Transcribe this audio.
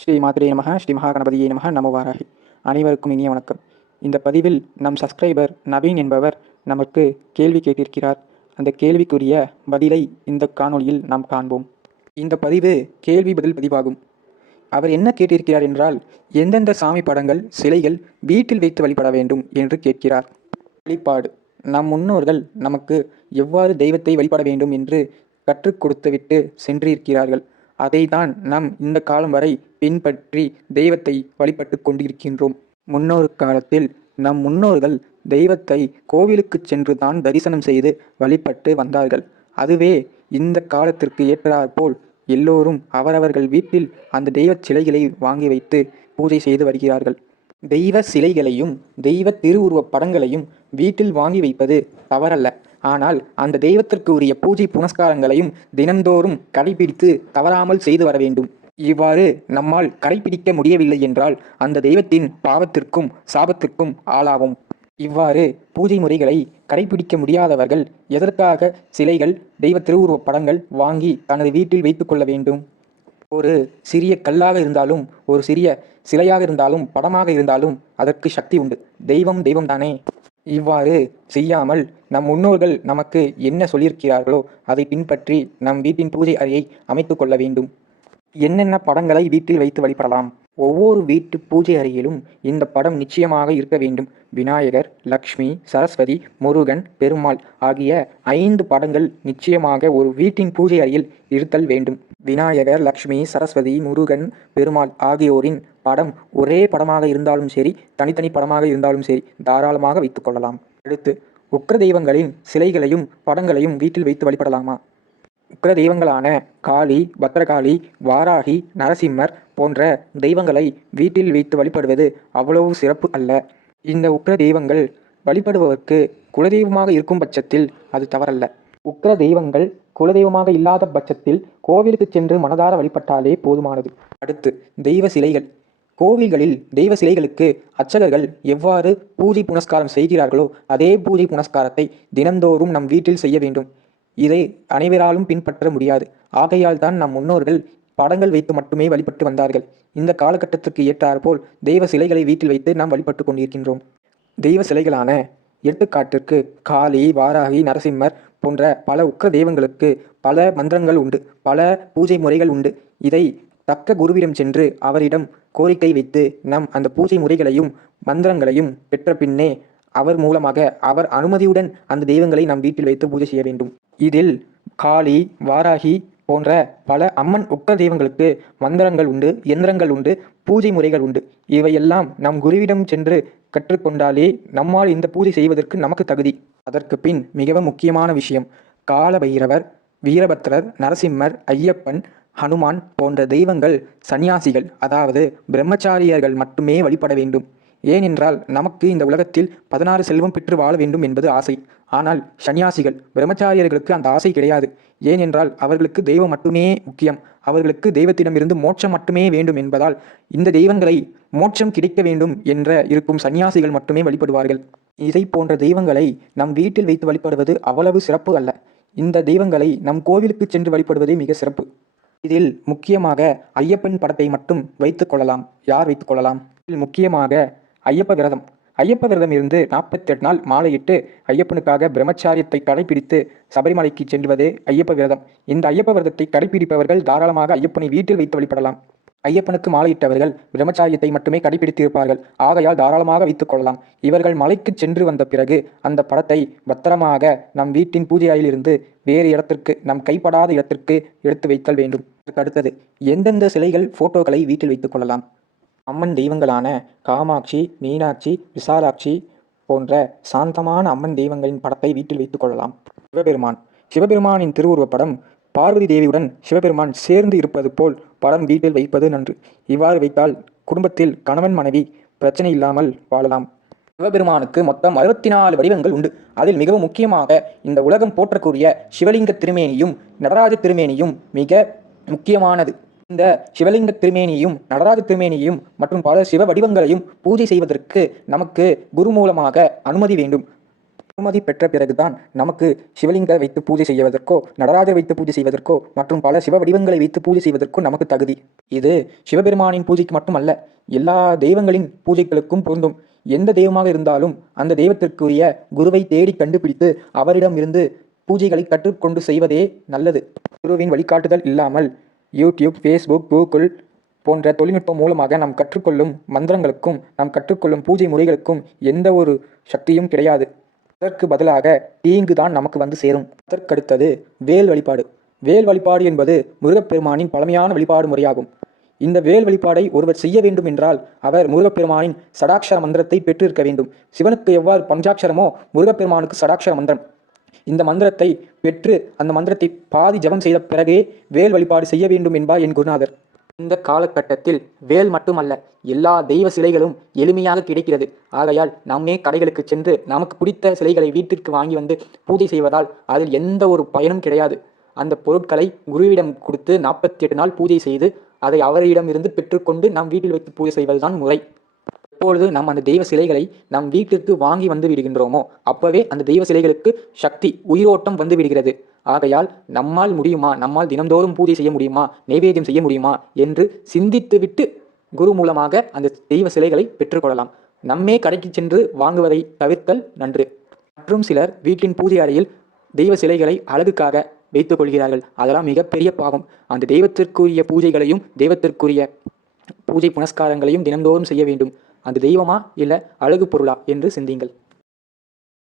ஸ்ரீ மாத்திரே நமக ஸ்ரீ மகாகணபதியே நமக நமவாராகி அனைவருக்கும் இனிய வணக்கம். இந்த பதிவில் நம் சப்ஸ்கிரைபர் நவீன் என்பவர் நமக்கு கேள்வி கேட்டிருக்கிறார். அந்த கேள்விக்குரிய பதிலை இந்த காணொளியில் நாம் காண்போம். இந்த பதிவு கேள்வி பதில் பதிவாகும். அவர் என்ன கேட்டிருக்கிறார் என்றால் எந்தெந்த சாமி படங்கள் சிலைகள் வீட்டில் வைத்து வழிபட வேண்டும் என்று கேட்கிறார். வழிபாடு. நம் முன்னோர்கள் நமக்கு எவ்வாறு தெய்வத்தை வழிபட வேண்டும் என்று கற்றுக் கொடுத்துவிட்டு சென்றிருக்கிறார்கள். அதை தான் நாம் இந்த காலம் வரை பின்பற்றி தெய்வத்தை வழிபட்டு கொண்டிருக்கின்றோம். முன்னோர் காலத்தில் நம் முன்னோர்கள் தெய்வத்தை கோவிலுக்கு சென்று தான் தரிசனம் செய்து வழிபட்டு வந்தார்கள். அதுவே இந்த காலத்திற்கு ஏற்றாற்போல் எல்லோரும் அவரவர்கள் வீட்டில் அந்த தெய்வச் சிலைகளை வாங்கி வைத்து பூஜை செய்து வருகிறார்கள். தெய்வ சிலைகளையும் தெய்வ திருவுருவப் படங்களையும் வீட்டில் வாங்கி வைப்பது தவறல்ல. ஆனால் அந்த தெய்வத்திற்கு உரிய பூஜை புனஸ்காரங்களையும் தினந்தோறும் கடைபிடித்து தவறாமல் செய்து வர வேண்டும். இவ்வாறு நம்மால் கடைபிடிக்க முடியவில்லை என்றால் அந்த தெய்வத்தின் பாவத்திற்கும் சாபத்திற்கும் ஆளாவும். இவ்வாறு பூஜை முறைகளை கடைபிடிக்க முடியாதவர்கள் எதற்காக சிலைகள் தெய்வ திருவுருவப் படங்கள் வாங்கி தனது வீட்டில் வைத்துக்கொள்ள வேண்டும்? ஒரு சிறிய கல்லாக இருந்தாலும் ஒரு சிறிய சிலையாக இருந்தாலும் படமாக இருந்தாலும் அதற்கு சக்தி உண்டு. தெய்வம் தெய்வம் தானே இவ்வாறு செய்யாமல் நம் முன்னோர்கள் நமக்கு என்ன சொல்லியிருக்கிறார்களோ அதை பின்பற்றி நம் வீட்டின் பூஜை அறையை அமைத்து கொள்ள வேண்டும். என்னென்ன படங்களை வீட்டில் வைத்து வழிபடலாம்? ஒவ்வொரு வீட்டு பூஜை அறையிலும் இந்த படம் நிச்சயமாக இருக்க வேண்டும். விநாயகர் லக்ஷ்மி சரஸ்வதி முருகன் பெருமாள் ஆகிய ஐந்து படங்கள் நிச்சயமாக ஒரு வீட்டின் பூஜை அறையில் இருத்தல் வேண்டும். விநாயகர் லக்ஷ்மி சரஸ்வதி முருகன் பெருமாள் ஆகியோரின் படம் ஒரே படமாக இருந்தாலும் சரி தனித்தனி படமாக இருந்தாலும் சரி தாராளமாக வைத்துக் கொள்ளலாம். அடுத்து உக்ர தெய்வங்களின் சிலைகளையும் படங்களையும் வீட்டில் வைத்து வழிபடலாமா? உக்ர தெய்வங்களான காளி பத்ரகாளி வாராகி நரசிம்மர் போன்ற தெய்வங்களை வீட்டில் வைத்து வழிபடுவது அவ்வளவு சிறப்பு அல்ல. இந்த உக்ர தெய்வங்கள் வழிபடுபவருக்கு குலதெய்வமாக இருக்கும் பட்சத்தில் அது தவறல்ல. உக்ர தெய்வங்கள் குலதெய்வமாக இல்லாத பட்சத்தில் கோவிலுக்கு சென்று மனதார வழிபட்டாலே போதுமானது. அடுத்து தெய்வ சிலைகள். கோவில்களில் தெய்வ சிலைகளுக்கு அர்ச்சகர்கள் எவ்வாறு பூஜை புனஸ்காரம் செய்கிறார்களோ அதே பூஜை புனஸ்காரத்தை தினந்தோறும் நம் வீட்டில் செய்ய வேண்டும். இதை அனைவராலும் பின்பற்ற முடியாது. ஆகையால் தான் நம் முன்னோர்கள் படங்கள் வைத்து மட்டுமே வழிபட்டு வந்தார்கள். இந்த காலகட்டத்திற்கு ஏற்றாற்போல் தெய்வ சிலைகளை வீட்டில் வைத்து நாம் வழிபட்டு கொண்டிருக்கின்றோம். தெய்வ சிலைகளான எடுத்துக்காட்டிற்கு காளி வாராகி நரசிம்மர் போன்ற பல உக்க தெய்வங்களுக்கு பல மந்திரங்கள் உண்டு. பல பூஜை முறைகள் உண்டு. இதை தக்க குருவிடம் சென்று அவரிடம் கோரிக்கை வைத்து நம் அந்த பூஜை முறைகளையும் மந்திரங்களையும் பெற்ற பின்னே அவர் மூலமாக அவர் அனுமதியுடன் அந்த தெய்வங்களை நம் வீட்டில் வைத்து பூஜை செய்ய வேண்டும். இதில் காளி வாராகி போன்ற பல அம்மன் உக்க தெய்வங்களுக்கு மந்திரங்கள் உண்டு எந்திரங்கள் உண்டு பூஜை முறைகள் உண்டு. இவையெல்லாம் நம் குருவிடம் சென்று கற்றுக்கொண்டாலே நம்மால் இந்த பூஜை செய்வதற்கு நமக்கு தகுதி. அதற்கு பின் மிகவும் முக்கியமான விஷயம் கால பைரவர் வீரபத்ரர் நரசிம்மர் ஐயப்பன் ஹனுமான் போன்ற தெய்வங்கள் சன்னியாசிகள் அதாவது பிரம்மச்சாரியர்கள் மட்டுமே வழிபட வேண்டும். ஏனென்றால் நமக்கு இந்த உலகத்தில் பதினாறு செல்வம் பெற்று வாழ வேண்டும் என்பது ஆசை. ஆனால் சன்னியாசிகள் பிரம்மச்சாரியர்களுக்கு அந்த ஆசை கிடையாது. ஏனென்றால் அவர்களுக்கு தெய்வம் மட்டுமே முக்கியம். அவர்களுக்கு தெய்வத்திடமிருந்து மோட்சம் மட்டுமே வேண்டும் என்பதால் இந்த தெய்வங்களை மோட்சம் கிடைக்க வேண்டும் என்ற இருக்கும் சன்னியாசிகள் மட்டுமே வழிபடுவார்கள். இதை போன்ற தெய்வங்களை நம் வீட்டில் வைத்து வழிபடுவது அவ்வளவு சிறப்பு அல்ல. இந்த தெய்வங்களை நம் கோவிலுக்கு சென்று வழிபடுவதே மிக சிறப்பு. இதில் முக்கியமாக ஐயப்பன் படத்தை மட்டும் வைத்துக் கொள்ளலாம். யார் வைத்துக் கொள்ளலாம்? இதில் முக்கியமாக ஐயப்ப விரதம். ஐயப்ப விரதம் இருந்து நாற்பத்தெட்டு நாள் மாலையிட்டு ஐயப்பனுக்காக பிரம்மச்சாரியத்தை கடைபிடித்து சபரிமலைக்கு செல்வதே ஐயப்ப விரதம். இந்த ஐயப்ப விரதத்தை கடைபிடிப்பவர்கள் தாராளமாக ஐயப்பனை வீட்டில் வைத்து வழிபடலாம். ஐயப்பனுக்கு மாலையிட்டவர்கள் பிரம்மச்சாரியத்தை மட்டுமே கடைபிடித்திருப்பார்கள். ஆகையால் தாராளமாக வைத்துக் கொள்ளலாம். இவர்கள் மலைக்கு சென்று வந்த பிறகு அந்த படத்தை பத்திரமாக நம் வீட்டின் பூஜை அறையிலிருந்து வேறு இடத்திற்கு நம் கைப்படாத இடத்திற்கு எடுத்து வைத்தல் வேண்டும். அடுத்தது எந்தெந்த சிலைகள் போட்டோக்களை வீட்டில் வைத்துக் கொள்ளலாம்? அம்மன் தெய்வங்களான காமாட்சி மீனாட்சி விசாலாட்சி போன்ற சாந்தமான அம்மன் தெய்வங்களின் படத்தை வீட்டில் வைத்துக் கொள்ளலாம். சிவபெருமான். சிவபெருமானின் திருவுருவப் படம் பார்வதி தேவியுடன் சிவபெருமான் சேர்ந்து இருப்பது போல் படம் வீட்டில் வைப்பது நன்று. இவ்வாறு வைத்தால் குடும்பத்தில் கணவன் மனைவி பிரச்சனை இல்லாமல் வாழலாம். சிவபெருமானுக்கு மொத்தம் அறுபத்தி நாலு வடிவங்கள் உண்டு. அதில் மிகவும் முக்கியமாக இந்த உலகம் போற்றக்கூடிய சிவலிங்க திருமேனியும் நடராஜ திருமேனியும் மிக முக்கியமானது. இந்த சிவலிங்க திருமேனியும் நடராஜ திருமேனியும் மற்றும் பல சிவ வடிவங்களையும் பூஜை செய்வதற்கு நமக்கு குரு மூலமாக அனுமதி வேண்டும். அனுமதி பெற்ற பிறகுதான் நமக்கு சிவலிங்க வைத்து பூஜை செய்வதற்கோ நடராஜர் வைத்து பூஜை செய்வதற்கோ மற்றும் பல சிவ வடிவங்களை வைத்து பூஜை செய்வதற்கோ நமக்கு தகுதி. இது சிவபெருமானின் பூஜைக்கு மட்டுமல்ல எல்லா தெய்வங்களின் பூஜைகளுக்கும் பொருந்தும். எந்த தெய்வமாக இருந்தாலும் அந்த தெய்வத்திற்குரிய குருவை தேடி கண்டுபிடித்து அவரிடம் இருந்து பூஜைகளை கற்றுக்கொண்டு செய்வதே நல்லது. குருவின் வழிகாட்டுதல் இல்லாமல் யூடியூப் ஃபேஸ்புக் கூகுள் போன்ற தொழில்நுட்பம் மூலமாக நாம் கற்றுக்கொள்ளும் மந்திரங்களுக்கும் நாம் கற்றுக்கொள்ளும் பூஜை முறைகளுக்கும் எந்த ஒரு சக்தியும் கிடையாது. அதற்கு பதிலாக தீங்கு தான் நமக்கு வந்து சேரும். அதற்கடுத்தது வேல் வழிபாடு. வேல் வழிபாடு என்பது முருகப்பெருமானின் பழமையான வழிபாடு முறையாகும். இந்த வேல் வழிபாடை ஒருவர் செய்ய வேண்டும் என்றால் அவர் முருகப்பெருமானின் சடாட்சர மந்திரத்தை பெற்றிருக்க வேண்டும். சிவனுக்கு எவ்வாறு பஞ்சாட்சரமோ முருகப்பெருமானுக்கு சடாட்சர மந்திரம். இந்த மந்திரத்தை பெற்று அந்த மந்திரத்தை பாதி ஜெபம் செய்த பிறகே வேல் வழிபாடு செய்ய வேண்டும் என்பார் என் குருநாதர். இந்த காலகட்டத்தில் வேல் மட்டுமல்ல எல்லா தெய்வ சிலைகளும் எளிமையாக கிடைக்கிறது. ஆகையால் நம்மே கடைகளுக்கு சென்று நமக்கு பிடித்த சிலைகளை வீட்டிற்கு வாங்கி வந்து பூஜை செய்வதால் அதில் எந்த ஒரு பயனும் கிடையாது. அந்த பொருட்களை குருவிடம் கொடுத்து நாற்பத்தி எட்டு நாள் பூஜை செய்து அதை அவரிடமிருந்து பெற்றுக்கொண்டு நாம் வீட்டில் வைத்து பூஜை செய்வதுதான் முறை. எப்பொழுது நாம் அந்த தெய்வ சிலைகளை நம் வீட்டிற்கு வாங்கி வந்து விடுகின்றோமோ அப்பவே அந்த தெய்வ சிலைகளுக்கு சக்தி உயிரோட்டம் வந்து விடுகிறது. ஆகையால் நம்மால் முடியுமா நம்மால் தினந்தோறும் பூஜை செய்ய முடியுமா நைவேத்தியம் செய்ய முடியுமா என்று சிந்தித்துவிட்டு குரு மூலமாக அந்த தெய்வ சிலைகளை பெற்றுக்கொள்ளலாம். நம்மே கடைக்கு சென்று வாங்குவதை தவிர்த்தல் நன்று. மற்றும் சிலர் வீட்டின் பூஜை அறையில் தெய்வ சிலைகளை அழகுக்காக வைத்துக் கொள்கிறார்கள். அதெல்லாம் மிகப்பெரிய பாவம். அந்த தெய்வத்திற்குரிய பூஜைகளையும் தெய்வத்திற்குரிய பூஜை புனஸ்காரங்களையும் தினந்தோறும் செய்ய வேண்டும். அந்த தெய்வமா இல்லை அழகு பொருளா என்று சிந்தியுங்கள்.